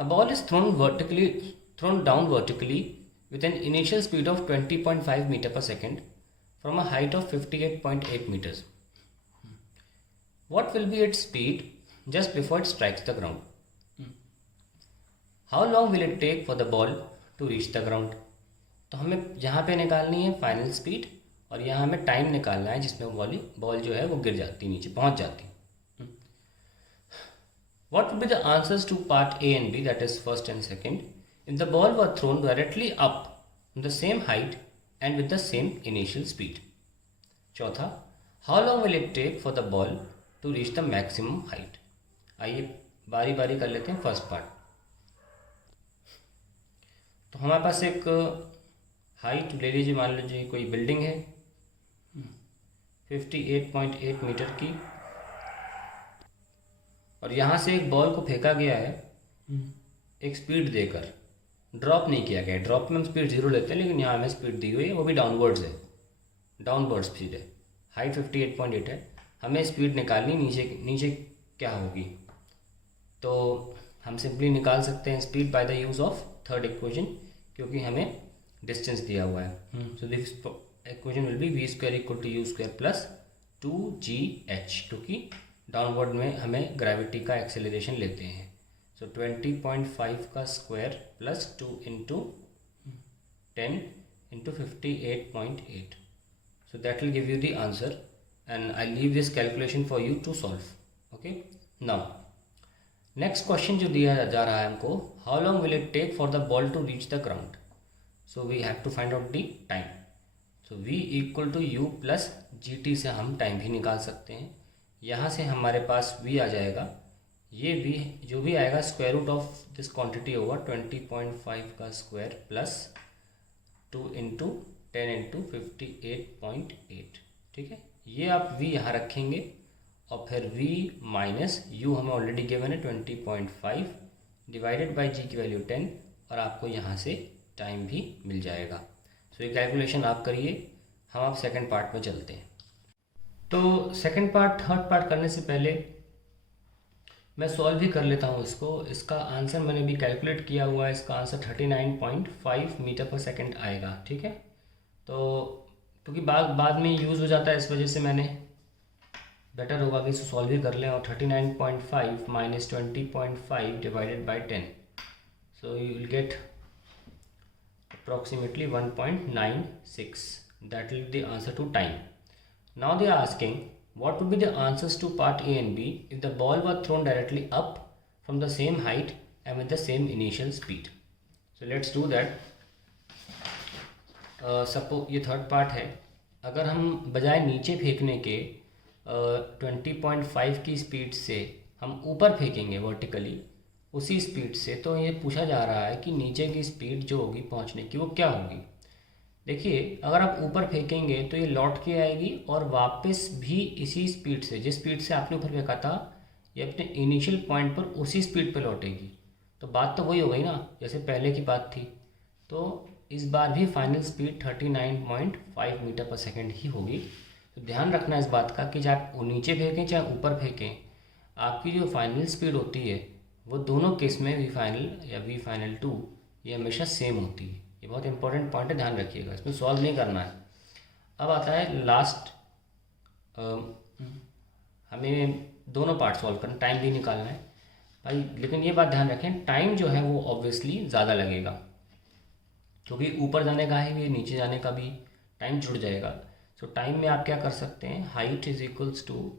A ball is thrown down vertically with an initial speed of 20.5 meter per second from a height of 58.8 meters. What will be its speed just before it strikes the ground? How long will it take for the ball to reach the ground? तो हमें यहाँ पे निकालनी है final speed और यहाँ हमें time निकालना है जिसमें बॉल जो है वो गिर जाती है, नीचे पहुँच जाती है. What would be the answers to part A and B, that is first and second, if the ball were thrown directly up from the same height and with the same initial speed? चौथा, how long will it take for the ball to reach the maximum height? आइए बारी बारी कर लेते हैं first part. तो हमारे पास एक हाइट ले लीजिए, मान लीजिए कोई बिल्डिंग है 58.8 मीटर की और यहाँ से एक बॉल को फेंका गया है एक स्पीड देकर, ड्रॉप नहीं किया गया. ड्रॉप में हम स्पीड 0 लेते हैं, लेकिन यहाँ हमें स्पीड दी हुई है, वो भी डाउनवर्ड्स है, डाउनवर्ड स्पीड है. हाइट 58.8 है, हमें स्पीड निकालनी नीचे क्या होगी. तो हम सिंपली निकाल सकते हैं speed by the use of third equation, क्योंकि हमें डिस्टेंस दिया हुआ है. So this equation will be v square equal to u square plus 2gh, क्योंकि डाउनवर्ड में हमें ग्रेविटी का एक्सेलरेशन लेते हैं. सो 20.5 का square plus 2 into 10 into 58.8. So that will give you the answer and I leave this calculation for you to solve. Okay, now next question जो दिया जा रहा है हमको, how long will it take for the ball to reach the ground. So we have to find out the time. So v equal to u plus g t से हम time भी निकाल सकते हैं. यहाँ से हमारे पास v आ जाएगा, ये v जो भी आएगा square root of this quantity होगा 20.5 का स्क्वायर प्लस 2 इंटू 10 इंटू 58.8. ठीक है, ये आप v यहाँ रखेंगे और फिर v माइनस u हमें ऑलरेडी गिवन है 20.5 डिवाइडेड बाई g की वैल्यू 10 और आपको यहाँ से टाइम भी मिल जाएगा. सो ये कैलकुलेशन आप करिए, हम आप सेकंड पार्ट में चलते हैं. तो सेकंड पार्ट थर्ड पार्ट करने से पहले मैं सॉल्व भी कर लेता हूँ इसको. इसका आंसर मैंने भी कैलकुलेट किया हुआ है, इसका आंसर 39.5 मीटर पर सेकंड आएगा. ठीक है, तो क्योंकि बाद में यूज़ हो जाता है, इस वजह से मैंने बेटर होगा कि इसे सॉल्व भी कर लें. और 39.5 minus 20.5 divided by 10, so you will get approximately 1.96. that will be the answer to time. Now they are asking what would be the answers to part A and B if the ball were thrown directly up from the same height and with the same initial speed. So let's do that. Suppose ये third part है, अगर हम बजाय नीचे फेंकने के 20.5 की speed से हम ऊपर फेंकेंगे वर्टिकली उसी स्पीड से, तो ये पूछा जा रहा है कि नीचे की स्पीड जो होगी पहुंचने की वो क्या होगी. देखिए, अगर आप ऊपर फेंकेंगे तो ये लौट के आएगी और वापस भी इसी स्पीड से, जिस स्पीड से आपने ऊपर फेंका था, ये अपने इनिशियल पॉइंट पर उसी स्पीड पर लौटेगी. तो बात तो वही हो गई ना जैसे पहले की बात थी. तो इस बार भी फाइनल स्पीड 39.5 मीटर पर सेकेंड ही होगी. तो ध्यान रखना इस बात का कि चाहे आप नीचे फेंकें चाहे ऊपर फेंकें, आपकी जो फाइनल स्पीड होती है वो दोनों केस में वी फाइनल या वी फाइनल 2 ये हमेशा सेम होती है. ये बहुत इंपॉर्टेंट पॉइंट है, ध्यान रखिएगा, इसमें सॉल्व नहीं करना है. अब आता है लास्ट, हमें दोनों पार्ट सॉल्व करना, टाइम भी निकालना है भाई. लेकिन ये बात ध्यान रखें, टाइम जो है वो ऑब्वियसली ज़्यादा लगेगा, क्योंकि ऊपर जाने का है, ये नीचे जाने का भी टाइम जुड़ जाएगा. सो टाइम में आप क्या कर सकते हैं, height is equals to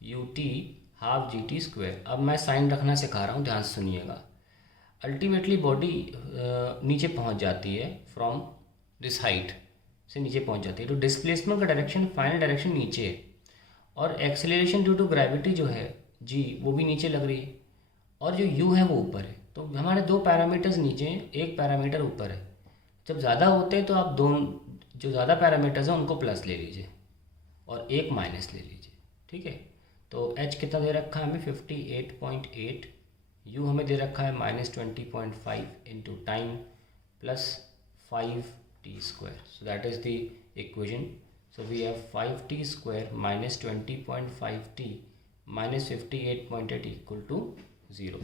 u t half g t square. अब मैं साइन रखना सिखा रहा हूँ, ध्यान से सुनिएगा. अल्टीमेटली बॉडी नीचे पहुँच जाती है, फ्रॉम दिस हाइट से नीचे पहुँच जाती है. तो डिस्प्लेसमेंट का डायरेक्शन, फाइनल डायरेक्शन नीचे है, और एक्सेलरेशन ड्यू टू ग्रेविटी जो है जी वो भी नीचे लग रही है, और जो यू है वो ऊपर है. तो हमारे दो पैरामीटर्स नीचे हैं, एक पैरामीटर ऊपर है. जब ज़्यादा होते हैं तो आप दोनों जो ज़्यादा पैरामीटर्स हैं उनको प्लस ले लीजिए और एक माइनस ले लीजिए. ठीक है, तो h कितना दे रखा है हमें 58.8, u हमें दे रखा है minus 20.5 into time plus 5t square. So that is the equation. So we have 5t square minus 20.5t minus 58.8 equal to 0.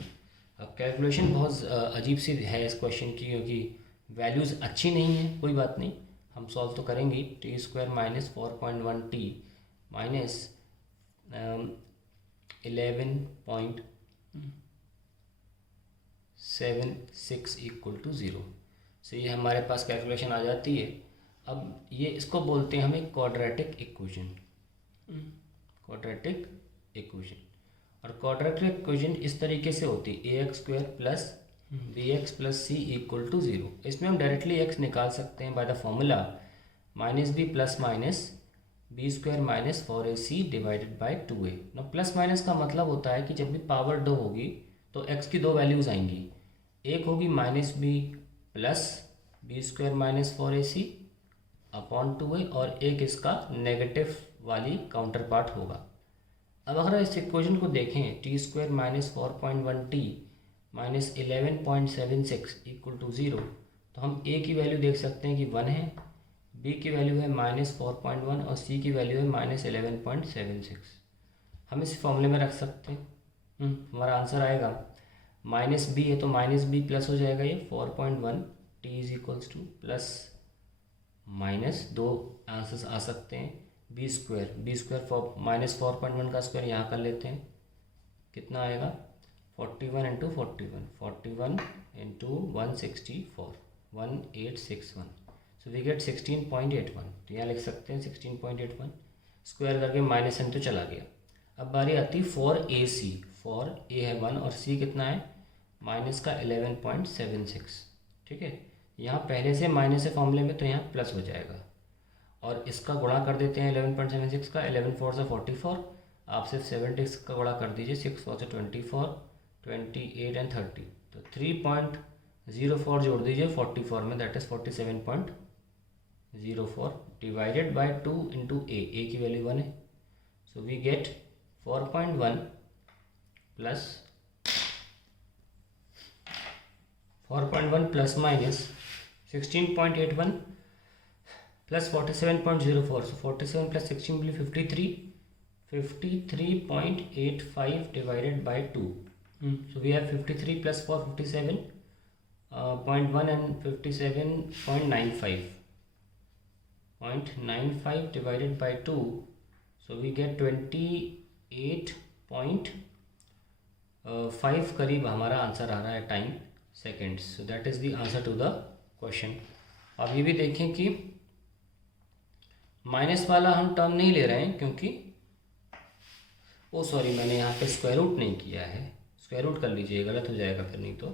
अब कैलकुलेशन बहुत अजीब सी है इस क्वेश्चन की, क्योंकि वैल्यूज़ अच्छी नहीं है। कोई बात नहीं, हम सॉल्व तो करेंगे। T square minus 4.1t minus 11.76 equal to 0। So ये हमारे पास कैलकुलेशन आ जाती है। अब ये इसको बोलते हैं हमें क्वाड्रेटिक इक्वेशन। क्वाड्रेटिक इक्वेशन, और क्वाड्रेटिक इक्वेशन इस तरीके से होती है, a x square plus b x plus c equal to 0। इसमें हम डायरेक्टली एक्स निकाल सकते हैं by the formula minus b plus minus b square minus 4ac divided by 2a। ना प्लस माइनस का मतलब होता है कि जब भी पावर 2 होगी तो x की दो वैल्यूज़ आएंगी। एक होगी minus b plus b square minus 4ac upon 2a, और एक इसका नेगेटिव वाली काउंटर पार्ट होगा। अब अगर इस इक्वेशन को देखें, t square minus 4.1t minus 11.76 equal to 0, तो हम a की वैल्यू देख सकते हैं कि 1 है, b की वैल्यू है माइनस 4.1 और c की वैल्यू है माइनस 11.76। हम इस फॉर्मूले में रख सकते हैं। हमारा आंसर आएगा माइनस b है तो माइनस b प्लस हो जाएगा, ये 4.1 t is equals two plus minus, दो आंसर्स आ सकते हैं, बी स्क्वायर माइनस 4.1 का स्क्वायर यहाँ कर लेते हैं, कितना आएगा 41 into 41 into 164 1861। So we get 16.81। तो यहाँ लिख सकते हैं 16.81, स्क्वायर करके माइनस एन तो चला गया। अब बारी आती है फॉर ए है 1 और सी कितना है माइनस का 11.76। ठीक है, यहाँ पहले से माइनस है फॉर्मूले में, तो यहाँ प्लस हो जाएगा, और इसका गुणा कर देते हैं 11.76 का, 11 4 से 44, आप सिर्फ 76 का गुणा कर दीजिए, 6 4 से 24, 28 एंड 30, तो 3.04 जोड़ दीजिए 44 में, that is 47.04 divided by 2 into a की वैल्यू 1 है। So we get 4.1 plus minus 16.81 plus 47.04, so 47 plus 16 will be 53.85 divided by 2. So we have 53 plus 4 57.1 and 57.95 divided by 2, so we get 28.5 करीब हमारा आंसर आ रहा है time seconds. So that is the answer to the question. अब ये भी देखें कि माइनस वाला हम टर्म नहीं ले रहे हैं, क्योंकि मैंने यहाँ पे स्क्वायर रूट नहीं किया है, स्क्वायर रूट कर लीजिए, गलत हो जाएगा फिर नहीं तो।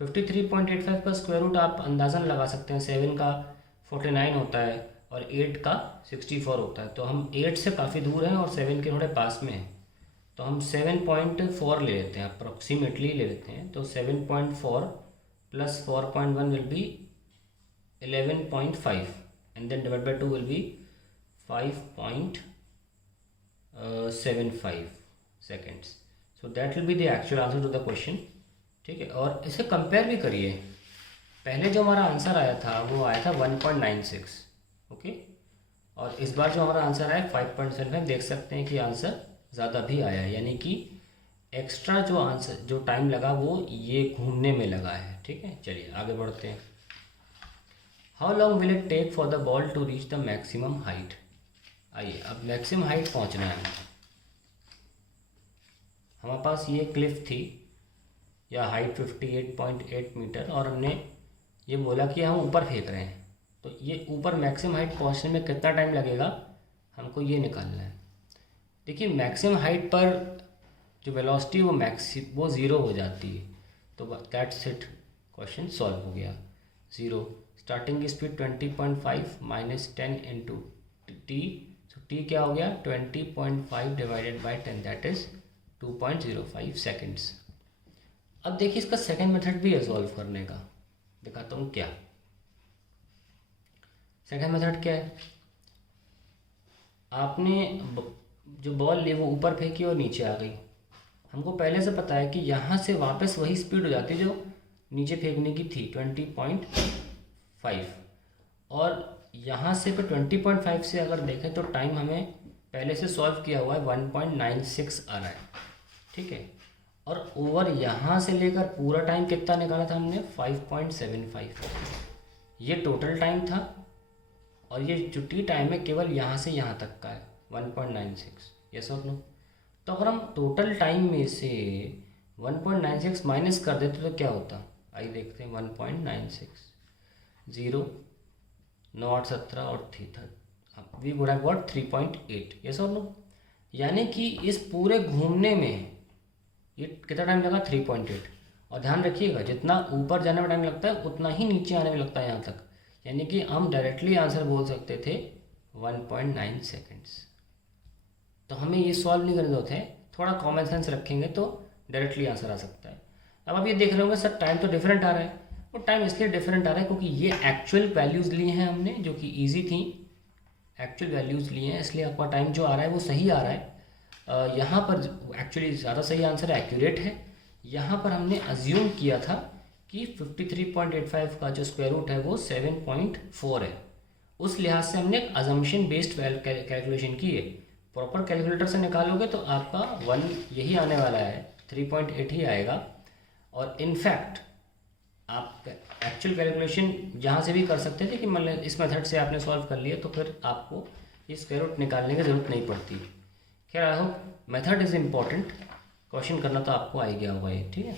53.85 का स्क्वायर रूट आप अंदाज़न लगा सकते हैं, 7 का 49 होता है और 8 का 64 होता है, तो हम 8 से काफ़ी दूर हैं और 7 के थोड़े पास में हैं, तो हम 7.4 ले लेते हैं, अप्रॉक्सीमेटली ले लेते हैं। तो 7.4 plus 4.1 will be 11.5 and then divided by 2 will be 5.75 seconds. So that will be the actual answer to the question. ठीक है, और इसे कंपेयर भी करिए, पहले जो हमारा आंसर आया था वो आया था 1.96, ओके, और इस बार जो हमारा आंसर आया 5.75, देख सकते हैं कि आंसर ज़्यादा भी आया है, यानी कि एक्स्ट्रा जो आंसर जो टाइम लगा वो ये घूमने में लगा है। ठीक है, चलिए आगे बढ़ते हैं। How long will it take for the ball to reach the maximum height. आइए, अब मैक्सिमम हाइट पहुंचना है हमारे पास ये क्लिफ थी या हाइट 58.8 मीटर, और हमने ये बोला कि हम ऊपर फेंक रहे हैं, तो ये ऊपर मैक्सिमम हाइट पहुंचने में कितना टाइम लगेगा हमको ये निकालना है। देखिए, मैक्सिमम हाइट पर जो वेलोसिटी वो ज़ीरो हो जाती है, तो दैट्स इट, क्वेश्चन सॉल्व हो गया। Zero, starting speed 20.5 minus 10 into t, so t क्या हो गया 20.5 divided by 10, that is 2.05 seconds. अब देखिए, इसका सेकेंड मेथड भी है सॉल्व करने का, दिखाता हूँ क्या। सेकेंड मेथड क्या है, आपने जो बॉल ली वो ऊपर फेंकी और नीचे आ गई। हमको पहले से पता है कि यहाँ से वापस वही स्पीड हो जाती है जो नीचे फेंकने की थी 20.5, और यहाँ से पर 20.5 से अगर देखें तो टाइम हमें पहले से सॉल्व किया हुआ है 1.96 आ रहा है। ठीक है, और ओवर यहाँ से लेकर पूरा टाइम कितना निकाला था हमने 5.75। ये टोटल टाइम था और ये जो टी टाइम है केवल यहाँ से यहाँ तक का है 1.96। यस और नो? तो अगर हम टोटल टाइम में से 1.96 माइनस कर देते तो क्या होता, आइए देखते हैं। 1.96 0 9 8 17 और 3 we would have got 3.8। Yes और नो? यानी कि इस पूरे घूमने में ये कितना टाइम लगा 3.8। और ध्यान रखिएगा जितना ऊपर जाने में टाइम लगता है उतना ही नीचे आने में लगता है यहाँ तक, यानी कि हम डायरेक्टली आंसर बोल सकते थे 1.9 सेकेंड्स। तो हमें ये सॉल्व नहीं करने जरूरत है, थोड़ा कॉमन सेंस रखेंगे तो डायरेक्टली आंसर आ सकता है। अब आप ये देख रहे होंगे सर टाइम तो डिफरेंट आ रहा है, और टाइम इसलिए डिफरेंट आ रहा है क्योंकि ये एक्चुअल वैल्यूज़ लिए हैं हमने जो कि ईजी थी, एक्चुअल वैल्यूज़ लिए हैं, इसलिए आपका टाइम जो आ रहा है वो सही आ रहा है। यहाँ पर एक्चुअली ज़्यादा सही आंसर एक्यूरेट है। यहाँ पर हमने अज्यूम किया था कि 53.85 का जो स्क्वायर रूट है वो 7.4 है, उस लिहाज से हमने एक अजम्पशन बेस्ड कैलकुलेशन की है। प्रॉपर कैलकुलेटर से निकालोगे तो आपका 1 यही आने वाला है, 3.8 ही आएगा। और इनफैक्ट आप एक्चुअल कैलकुलेशन जहाँ से भी कर सकते थे कि मतलब इस मेथड से आपने सॉल्व कर लिया तो फिर आपको ये स्क्वायर रूट निकालने की ज़रूरत नहीं पड़ती। खैर I hope method is important, question करना तो आपको आ ही गया होगा ये, ठीक है।